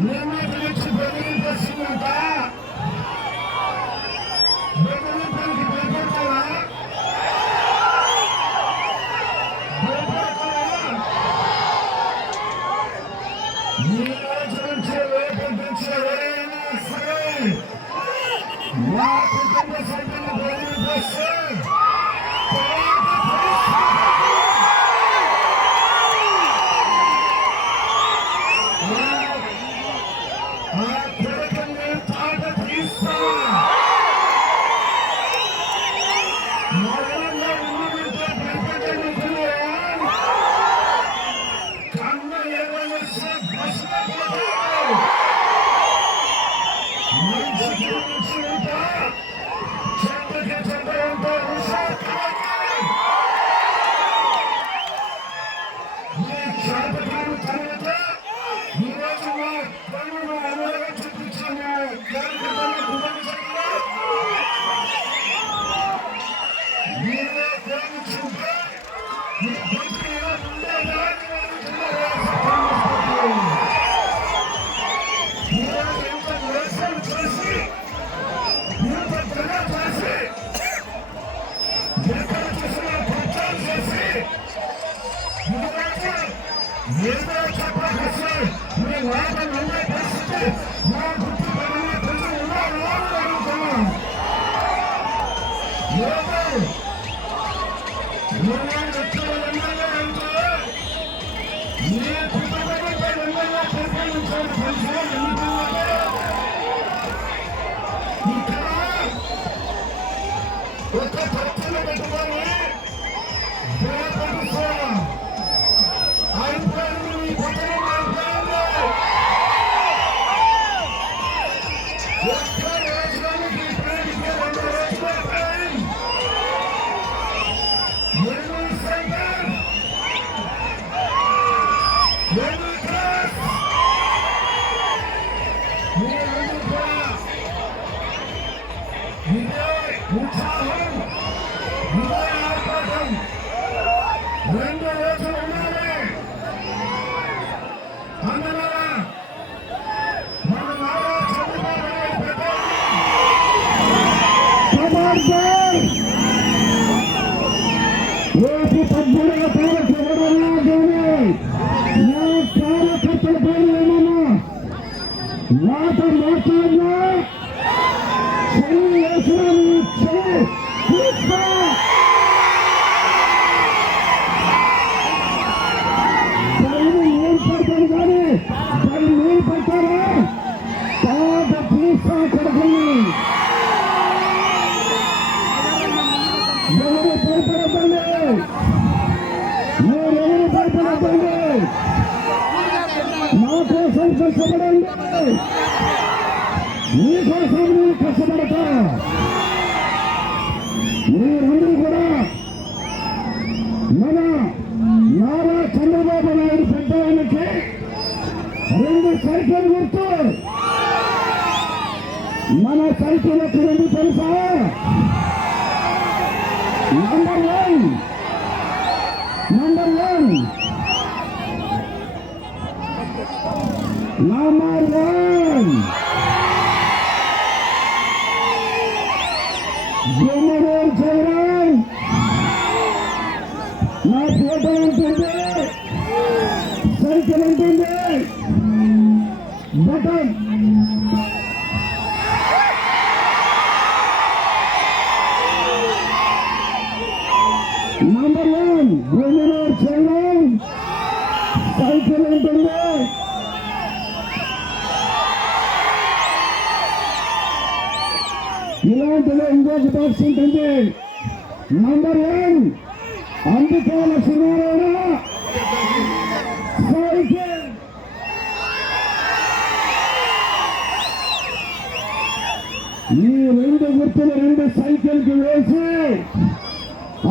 మేము పిలిచి బెదిరింపేస్తున్నట Yeah. Water, water, water! కష్టపడతారు మీరందరూ కూడా మన నారా చంద్రబాబు నాయుడు పెద్ద ఆయనకి రెండు సైకిల్ గుర్తు మన సైకిల్ ఎక్కడ తెలుసా నంబర్ వన్ నంబర్ వన్ జమ్మూరు జయరామ్ నా ఫోటో ఉంటుంది. సరికలు ఉంటుంది. బటన్ யுவராஜ் டாப்ஸின் தந்தை number one Ambika Lakshmana cycle ఈ రెండు గుర్తులు రెండు సైకిల్కి వేసి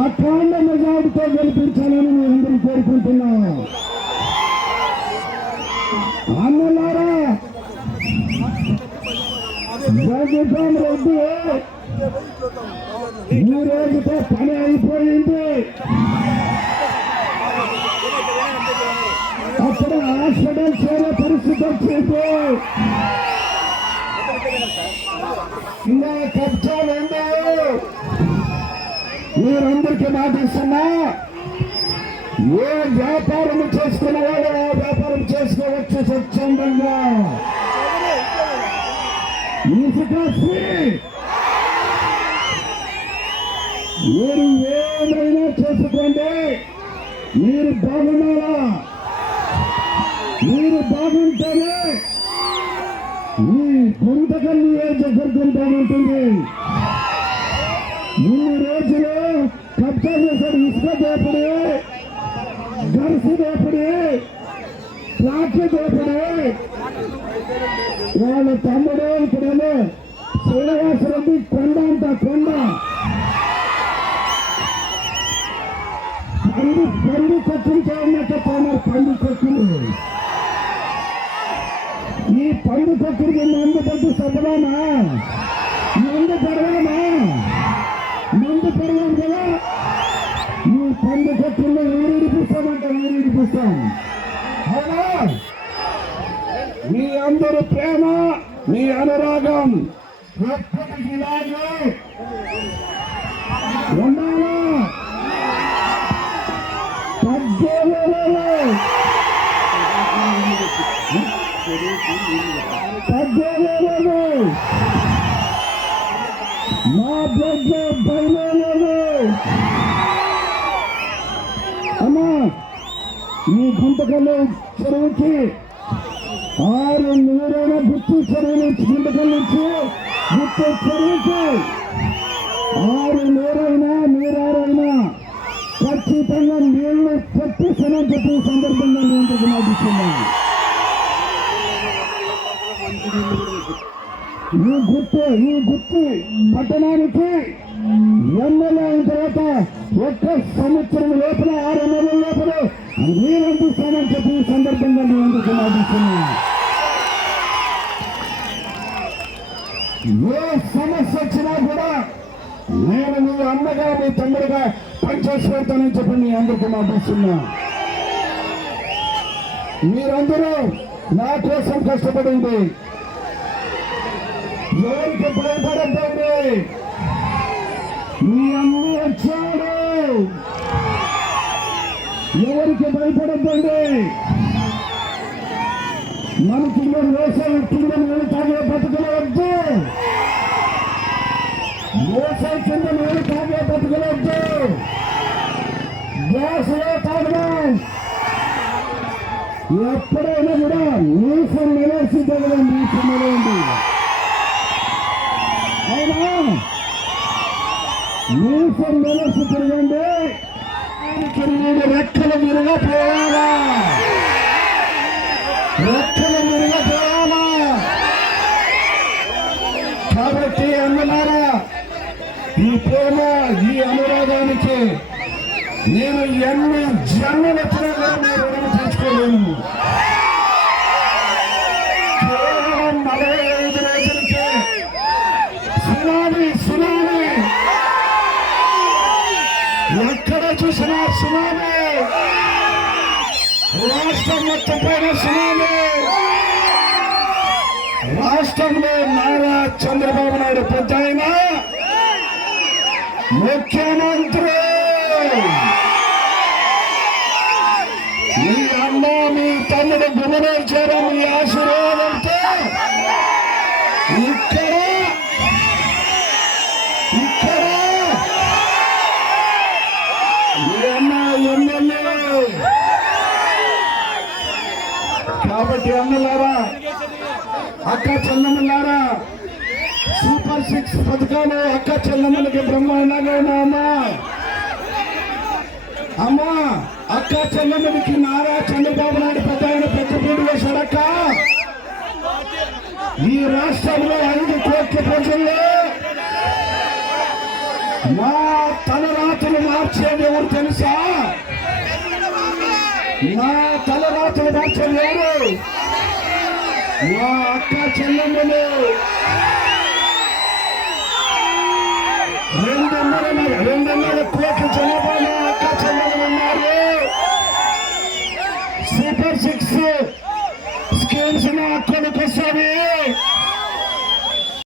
అఖండ మెజార్టీతో గెలిపించాలని మీ అందరూ కోరుకుంటున్నాను జగన్ రెడ్డి ఈ రోజుతో పని అయిపోయింది అప్పుడు హాస్పిటల్ చేరే పరిస్థితి వచ్చింది ఇంకా కష్టాలు ఉన్నాయి మీరందరికీ మాటిస్తున్నా ఏ వ్యాపారం చేసుకున్న వాడు ఆ వ్యాపారం చేసుకోవచ్చు స్వచ్ఛందంగా. ఇసుక ఫ్రీ మీరు ఏమైనా చేసుకోండి మీరు బాగున్నారా మీరు బాగుంటేనే మీ గుంతకల్లి నియోజకవర్గం బాగుంటుంది ఇన్ని రోజులు కబ్జా చేశారు ఇసుక దోపిడి గరుసు దోపిడి ప్లాట్ల దోపిడి వాళ్ళ తమ్ముడు ఇప్పుడేమో శ్రీనివాసరెడ్డి కొండ అంట కొండ పండు పండు కొట్టులు చేయమంటే పోయినారు పండు కొట్టులు ఈ పండు కొట్టుడికి మందు పట్టు సదవానా మందు పడవానా మందు పడవాను కదా ఈ పండు కొట్టుల్లో ఊరిడిపిస్తామంట ఊరిడిపిస్తాం అవునా మీ అందరు ప్రేమ మీ అనురాగం ఉండాలా మా బ్లడ్ బయలేదు అమ్మా చెరువుకి ఆరు నీరైన గుర్తు చెరువు నుంచి గుంటకల్ నుంచి గుర్తు చెరువుకి ఆరు నీరైనా నీరారైనా ఖచ్చితంగా నీళ్ళు తెప్పిస్తానని చెప్పి ఈ సందర్భంగా నేను మాటిస్తున్నాను ఈ గుర్తు ఈ గుర్తు పట్టణానికి ఎమ్మెల్యే అయిన తర్వాత ఒక్క సంవత్సరం లోపల ఆరు నెలల లోపల నీరు అందిస్తానని చెప్పి ఈ సందర్భంగా నేను ఎందుకు మాటిస్తున్నాను ఏ సమస్య వచ్చినా కూడా నేను మీ అన్నగా మీ తమ్ముడుగా పనిచేసి పెడతానని చెప్పి మీ అందరికీ మాటిస్తున్నా మీరందరూ నా కోసం కష్టపడింది ఎవరికి భయపడద్దండి ఎవరికి భయపడద్దండి? మనకి వ్యవసాయ కింద నీళ్ళు తాగే బతుకులు వ్యవసాయ కింద నీళ్ళు తాగే బతుకులు గ్యాస్లో తాగడం. ఎప్పుడైనా కూడా నీసం నిలసి తగడం నీసం నిలవండి అవునా నీసం నిలసి తిరగండి మీరు రెక్కలు విరుగా పోవాలా రెక్కలు విరుగా పోవాలా కాబట్టి అన్నలారా ఈ ప్రేమ ఈ అనురాగానికి నేను ఎన్ని జన్మలెత్తినా మీరు రుణం తీర్చుకోలేను రాష్ట్రం మొత్తం పైన సునామీ రాష్ట్రంలో నారా చంద్రబాబు నాయుడు పెద్ద ముఖ్యమంత్రి కాబట్టి అన్నలారా అక్క చెల్లెమ్మలారా సూపర్ సిక్స్ పథకాలు అక్క చెల్లెమ్మలకి బ్రహ్మాండంగా అమ్మా. అమ్మా అక్క చెల్లెమ్మలకి నారా చంద్రబాబు నాయుడు పెద్ద ఆయన పెద్ద పీడు వేశాడక్క. ఈ రాష్ట్రంలో ఐదు కోట్ల ప్రజల్లో మా తలరాతలు మార్చేది ఎవరు తెలుసా? నా తలరాతలు మార్చేది మా అక్క చెల్లెమ్మలు.